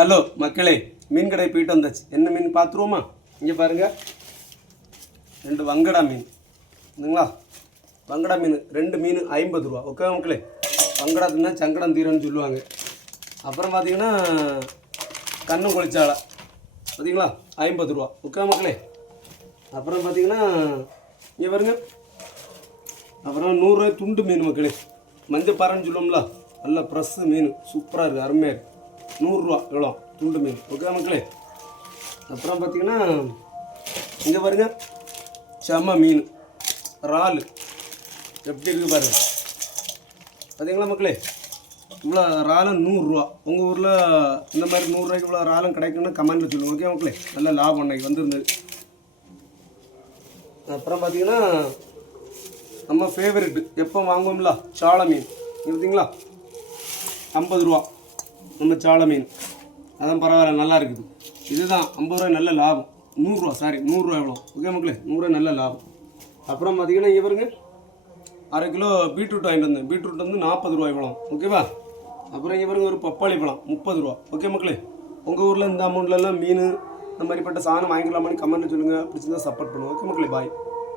Hello மக்களே மீன் கடை போயிட்டு வந்தாச்சு. என்ன மீன் பார்த்துருவோமா இங்கே பாருங்க. ரெண்டு வங்கடா மீன். இல்லைங்களா வங்கடா மீன். ரெண்டு மீன் ஐம்பது ரூபா. ஓகே மக்களே? வங்கடா தின்னா சங்கடம் தீரம்னு சொல்லுவாங்க. அப்புறம் பார்த்தீங்கன்னா கண்ணு கொளிச்சாலை. பார்த்தீங்களா ஐம்பது ரூபா. ஓகே மக்களே? அப்புறம் பார்த்தீங்கன்னா இங்கே பாருங்க. அப்புறம் நூறுரூவா துண்டு மீன் மக்களே. மஞ்சள் பாறைன்னு சொல்லுவோம்ல? நல்ல ப்ரெஸ்ஸு மீன். சூப்பராக இருக்குது அருமையாக இருக்குது நூறுரூவா. எவ்வளோ? துண்டு மீன் ஓகே மக்களே? அப்புறம் பார்த்தீங்கன்னா இங்கே பாருங்க. செம்ம மீன். இறால். எப்படி இருக்குது பாருங்கள் பார்த்தீங்களா மக்களே? இவ்வளோ இறாலும் நூறுரூவா. உங்கள் ஊரில் இந்த மாதிரி நூறுரூவாய்க்கு இவ்வளோ இறாலும் கிடைக்கும்னு கமெண்ட்டில் சொல்லுங்கள் ஓகே மக்களே? நல்ல லாபம் அன்னைக்கு வந்துருந்தது. அப்புறம் பார்த்தீங்கன்னா நம்ம ஃபேவரெட்டு எப்போ வாங்குவோம்ல? சாலை மீன். பார்த்தீங்களா? ஐம்பது ரூபா. நம்ம சாள மீன். அதான் பரவாயில்ல நல்லா இருக்குது. இதுதான் ஐம்பது ரூபாய் நல்ல லாபம். நூறுரூவா சாரி நூறுரூவா எவ்வளோ? ஓகே மக்களே நூறுரூவா நல்ல லாபம். அப்புறம் பார்த்தீங்கன்னா இவருங்க அரை கிலோ பீட்ரூட் வாங்கிட்டு வந்தேன். பீட்ரூட் வந்து நாற்பது ரூபா இவ்வளோ. ஓகேவா அப்புறம் இவருங்க ஒரு பப்பாளி பழம் முப்பது ரூபா. ஓகே மக்களே உங்கள் ஊரில் இந்த அமௌண்ட்லலாம் மீன் இந்த மாதிரிப்பட்ட சாணம் வாங்கிக்கலாமான்னு கமெண்ட்டில் சொல்லுங்கள் பிடிச்சிருந்தா சப்போர்ட் பண்ணுவோம் ஓகே மக்களே பாய்